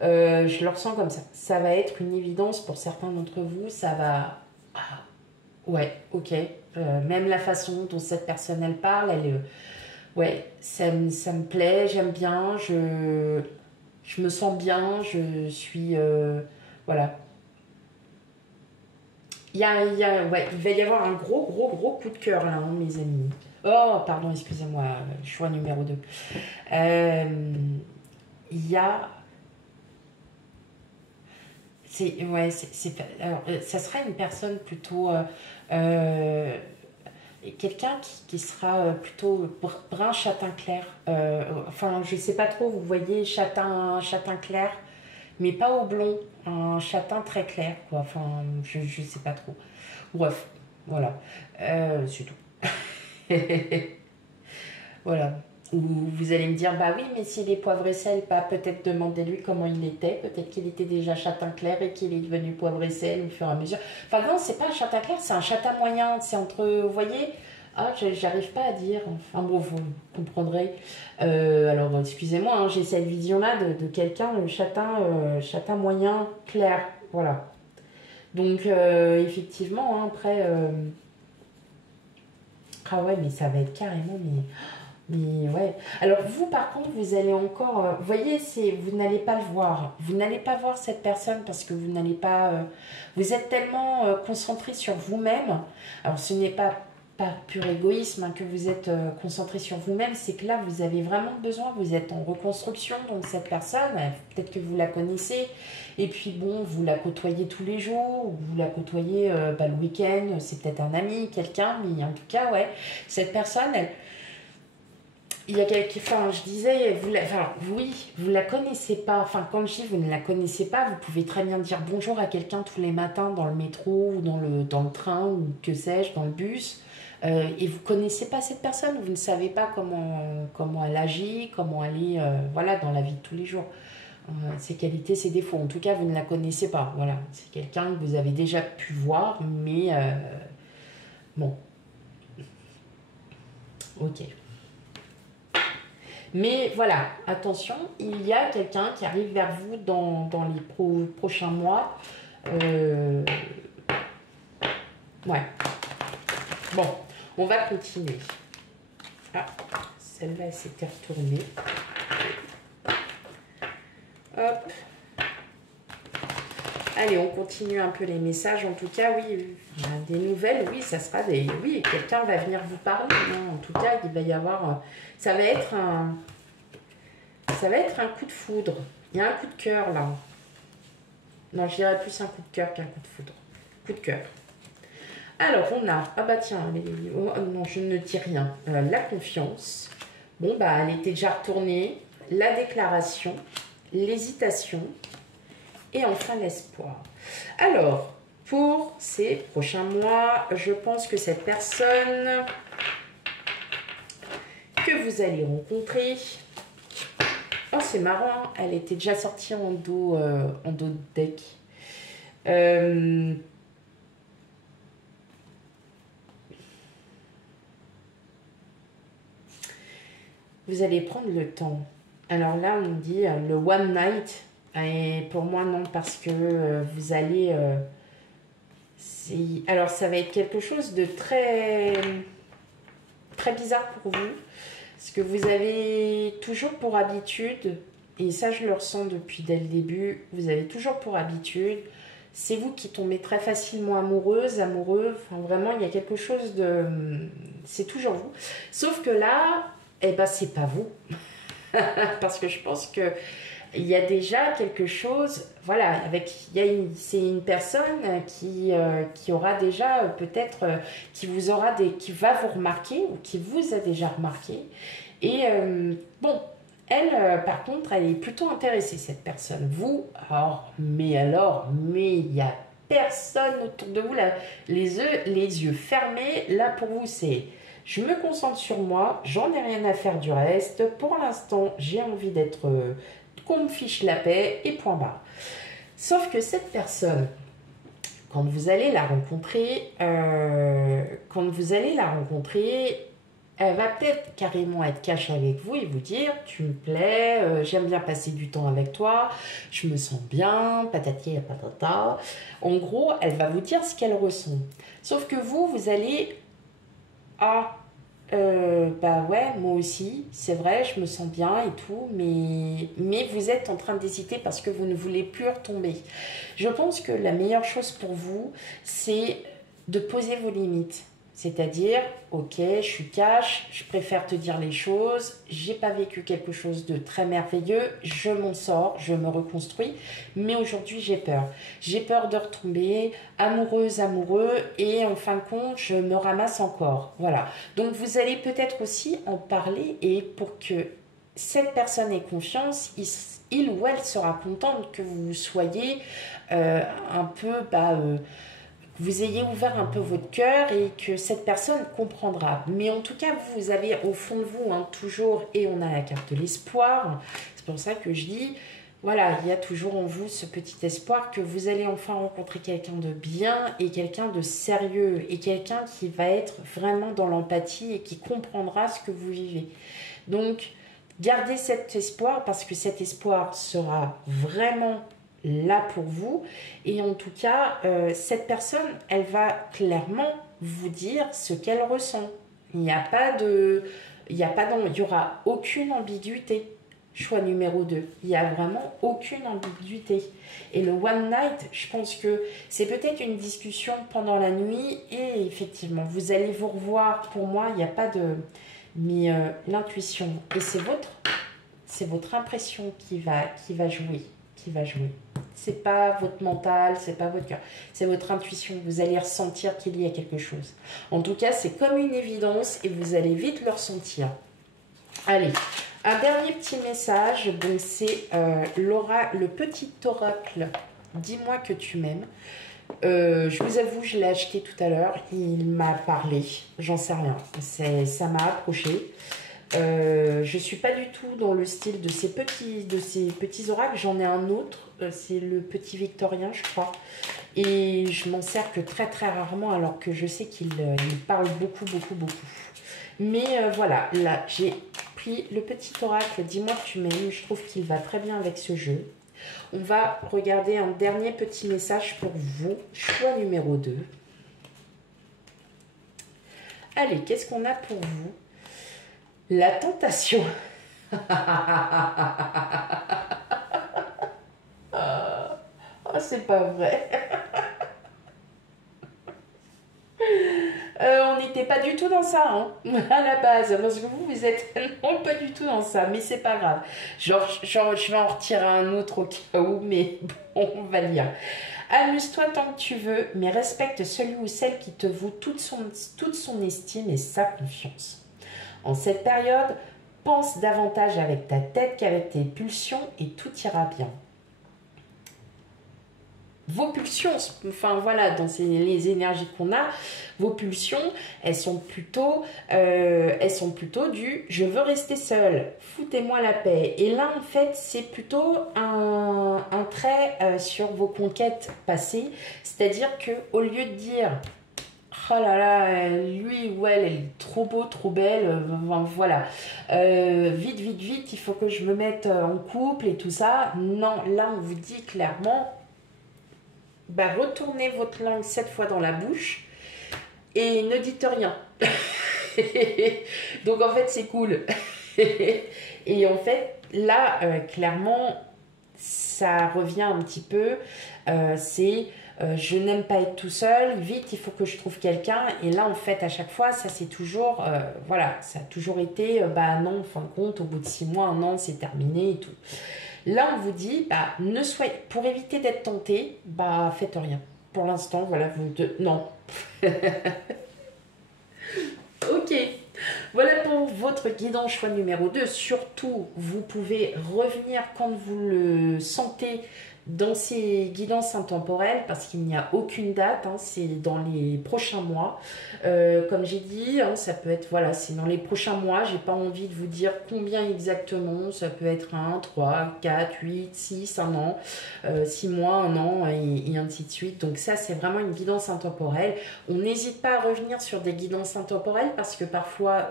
Je le ressens comme ça. Ça va être une évidence pour certains d'entre vous. Ça va... Ah, ouais, ok. Même la façon dont cette personne, elle parle, ouais, ça me plaît, j'aime bien, je me sens bien, je suis... voilà. Ouais, il va y avoir un gros coup de cœur, là, hein, mes amis. Oh, pardon, excusez-moi, choix numéro 2. Il y a... Ouais, alors, ça sera une personne plutôt... quelqu'un qui sera plutôt brun châtain clair. Enfin, je sais pas trop, vous voyez, châtain clair, mais pas au blond, un châtain très clair, quoi. Enfin, je sais pas trop. Bref, voilà. C'est tout. Voilà. Ou vous allez me dire, bah oui, mais s'il est poivre et sel, bah peut-être demandez-lui comment il était. Peut-être qu'il était déjà châtain clair et qu'il est devenu poivre et sel au fur et à mesure. Enfin non, c'est pas un châtain clair, c'est un châtain moyen. C'est entre, vous voyez, ah, j'arrive pas à dire. Enfin bon, vous comprendrez. Alors, excusez-moi, hein, j'ai cette vision-là de quelqu'un, châtain moyen clair. Voilà. Donc, effectivement, hein, après... Ah ouais, mais ça va être carrément... Mais ouais. Alors vous, par contre, vous allez encore... vous voyez, vous n'allez pas le voir. Vous n'allez pas voir cette personne parce que vous n'allez pas... vous êtes tellement concentré sur vous-même. Alors ce n'est pas par pur égoïsme hein, que vous êtes concentré sur vous-même. C'est que là, vous avez vraiment besoin. Vous êtes en reconstruction. Donc cette personne, peut-être que vous la connaissez. Et puis bon, vous la côtoyez tous les jours. Ou vous la côtoyez le week-end. C'est peut-être un ami, quelqu'un. Mais en tout cas, ouais. Cette personne, il y a quelqu'un, enfin, je disais, oui, vous la connaissez pas. Enfin, quand je dis vous ne la connaissez pas, vous pouvez très bien dire bonjour à quelqu'un tous les matins dans le métro ou dans le train ou que sais-je, dans le bus. Et vous connaissez pas cette personne, vous ne savez pas comment elle agit, comment elle est, voilà, dans la vie de tous les jours. Ses qualités, ses défauts. En tout cas, vous ne la connaissez pas. Voilà, c'est quelqu'un que vous avez déjà pu voir, mais bon, ok. Mais voilà, attention, il y a quelqu'un qui arrive vers vous dans les prochains mois. Ouais. Bon, on va continuer. Ah, celle-là, elle s'était retournée. Hop. Allez, on continue un peu les messages. En tout cas, oui, des nouvelles, oui, ça sera des... Oui, quelqu'un va venir vous parler. Non, en tout cas, il va y avoir... Ça va être un coup de foudre. Il y a un coup de cœur, là. Non, je dirais plus un coup de cœur qu'un coup de foudre. Coup de cœur. Alors, on a... Ah bah tiens, oh, non, je ne dis rien. La confiance. Bon, bah, elle était déjà retournée. La déclaration. L'hésitation. Et enfin, l'espoir. Alors, pour ces prochains mois, je pense que cette personne que vous allez rencontrer... Oh, c'est marrant, elle était déjà sortie en dos de deck. Vous allez prendre le temps. Alors là, on dit le one night. Et pour moi, non, parce que vous allez... alors, ça va être quelque chose de très très bizarre pour vous. Parce que vous avez toujours pour habitude, et ça je le ressens depuis dès le début, vous avez toujours pour habitude, c'est vous qui tombez très facilement amoureuse, amoureux, enfin vraiment il y a quelque chose de... C'est toujours vous. Sauf que là, eh ben c'est pas vous. Parce que je pense que il y a déjà quelque chose, voilà, c'est une personne qui aura déjà peut-être, qui va vous remarquer ou qui vous a déjà remarqué. Et bon, elle, par contre, elle est plutôt intéressée, cette personne. Vous, mais il y a personne autour de vous, là, les yeux fermés. Là, pour vous, c'est... Je me concentre sur moi, j'en ai rien à faire du reste. Pour l'instant, j'ai envie d'être... qu'on me fiche la paix et point barre. Sauf que cette personne, quand vous allez la rencontrer, elle va peut-être carrément être cash avec vous et vous dire « Tu me plais, j'aime bien passer du temps avec toi, je me sens bien, patati et patata ». En gros, elle va vous dire ce qu'elle ressent. Sauf que vous allez... Ah, bah ouais, moi aussi, c'est vrai, je me sens bien et tout, mais vous êtes en train d'hésiter parce que vous ne voulez plus retomber. Je pense que la meilleure chose pour vous, c'est de poser vos limites. C'est-à-dire, ok, je suis cash, je préfère te dire les choses, j'ai pas vécu quelque chose de très merveilleux, je m'en sors, je me reconstruis, mais aujourd'hui j'ai peur. J'ai peur de retomber amoureuse, amoureux, et en fin de compte, je me ramasse encore. Voilà. Donc vous allez peut-être aussi en parler, et pour que cette personne ait confiance, il ou elle sera contente que vous soyez un peu... vous ayez ouvert un peu votre cœur et que cette personne comprendra. Mais en tout cas, vous avez au fond de vous toujours, et on a la carte de l'espoir. C'est pour ça que je dis, voilà, il y a toujours en vous ce petit espoir que vous allez enfin rencontrer quelqu'un de bien et quelqu'un de sérieux et quelqu'un qui va être vraiment dans l'empathie et qui comprendra ce que vous vivez. Donc, gardez cet espoir parce que cet espoir sera vraiment là pour vous, et en tout cas cette personne, elle va clairement vous dire ce qu'elle ressent. Il n'y aura aucune ambiguïté. Choix numéro 2, il n'y a vraiment aucune ambiguïté. Et le one night, je pense que c'est peut-être une discussion pendant la nuit, et effectivement vous allez vous revoir. Pour moi, il n'y a pas de... mais l'intuition, et c'est votre impression qui va jouer. C'est pas votre mental, c'est pas votre cœur, c'est votre intuition. Vous allez ressentir qu'il y a quelque chose. En tout cas, c'est comme une évidence et vous allez vite le ressentir. Allez, un dernier petit message. Donc c'est le petit oracle. Dis-moi que tu m'aimes. Je vous avoue, je l'ai acheté tout à l'heure. Il m'a parlé. J'en sais rien. Ça m'a approché. Je suis pas du tout dans le style de ces petits oracles. J'en ai un autre, c'est le petit victorien, je crois, et je m'en sers que très très rarement, alors que je sais qu'il parle beaucoup. Mais voilà, là j'ai pris le petit oracle. Dis-moi que tu m'aimes. Je trouve qu'il va très bien avec ce jeu. On va regarder un dernier petit message pour vous. Choix numéro 2. Allez, qu'est-ce qu'on a pour vous? La tentation. Oh, c'est pas vrai. On n'était pas du tout dans ça, hein, à la base, parce que vous êtes non pas du tout dans ça, mais c'est pas grave. Genre, je vais en retirer un autre au cas où, mais bon, on va lire. Amuse-toi tant que tu veux, mais respecte celui ou celle qui te voue toute son estime et sa confiance. En cette période, pense davantage avec ta tête qu'avec tes pulsions et tout ira bien. Vos pulsions, enfin voilà, dans les énergies qu'on a, vos pulsions, elles sont plutôt du « je veux rester seule, foutez-moi la paix ». Et là, en fait, c'est plutôt un trait sur vos conquêtes passées, c'est-à-dire qu'au lieu de dire « oh là là, lui ou elle est trop beau, trop belle, voilà. Vite, il faut que je me mette en couple et tout ça ». Non, là, on vous dit clairement, retournez votre langue 7 fois dans la bouche et ne dites rien. Donc en fait, c'est cool. Et en fait, là, clairement, ça revient un petit peu. C'est je n'aime pas être tout seul, vite, il faut que je trouve quelqu'un. Et là, en fait, à chaque fois, ça c'est toujours, voilà, ça a toujours été, bah non, en fin de compte, au bout de 6 mois, 1 an, c'est terminé et tout. Là, on vous dit, bah, ne soyez, pour éviter d'être tenté, bah, faites rien. Pour l'instant, voilà, non. Ok, voilà pour votre guidance choix numéro 2. Surtout, vous pouvez revenir quand vous le sentez dans ces guidances intemporelles parce qu'il n'y a aucune date, hein, c'est dans les prochains mois. Comme j'ai dit, hein, ça peut être, voilà, c'est dans les prochains mois. J'ai pas envie de vous dire combien exactement. Ça peut être 1, 3, 4, 8, 6, 1 an, 6 mois, 1 an et ainsi de suite. Donc ça, c'est vraiment une guidance intemporelle. On n'hésite pas à revenir sur des guidances intemporelles parce que parfois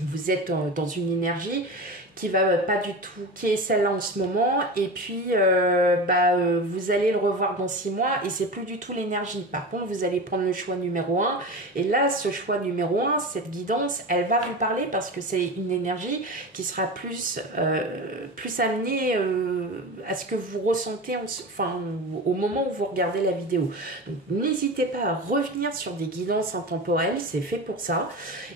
vous êtes dans une énergie qui va pas du tout, qui est celle-là en ce moment, et puis vous allez le revoir dans 6 mois et c'est plus du tout l'énergie. Par contre, vous allez prendre le choix numéro 1 et là, ce choix numéro 1, cette guidance, elle va vous parler parce que c'est une énergie qui sera plus amenée à ce que vous ressentez au moment où vous regardez la vidéo. Donc, n'hésitez pas à revenir sur des guidances intemporelles, c'est fait pour ça.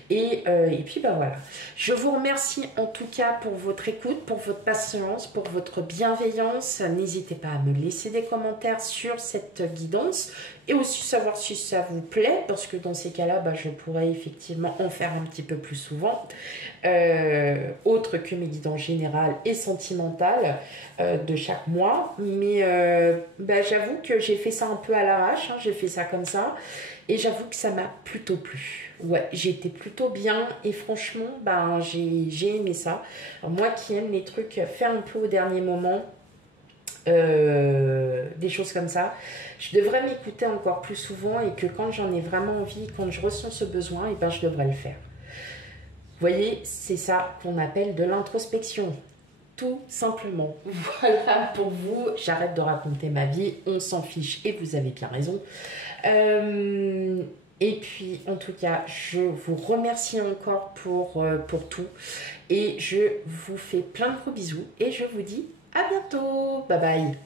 Et puis, voilà. Je vous remercie en tout cas pour votre écoute, pour votre patience, pour votre bienveillance. N'hésitez pas à me laisser des commentaires sur cette guidance et aussi savoir si ça vous plaît, parce que dans ces cas-là, je pourrais effectivement en faire un petit peu plus souvent, autre que mes guidances générales et sentimentales de chaque mois. Mais j'avoue que j'ai fait ça un peu à l'arrache, hein, j'ai fait ça comme ça, et j'avoue que ça m'a plutôt plu. Ouais, j'ai été plutôt bien et franchement, j'ai aimé ça. Alors, moi qui aime les trucs faits un peu au dernier moment, des choses comme ça, je devrais m'écouter encore plus souvent et que quand j'en ai vraiment envie, quand je ressens ce besoin, je devrais le faire. Vous voyez, c'est ça qu'on appelle de l'introspection. Tout simplement. Voilà pour vous, j'arrête de raconter ma vie, on s'en fiche et vous avez bien raison. Et puis, en tout cas, je vous remercie encore pour tout. Et je vous fais plein de gros bisous. Et je vous dis à bientôt. Bye bye.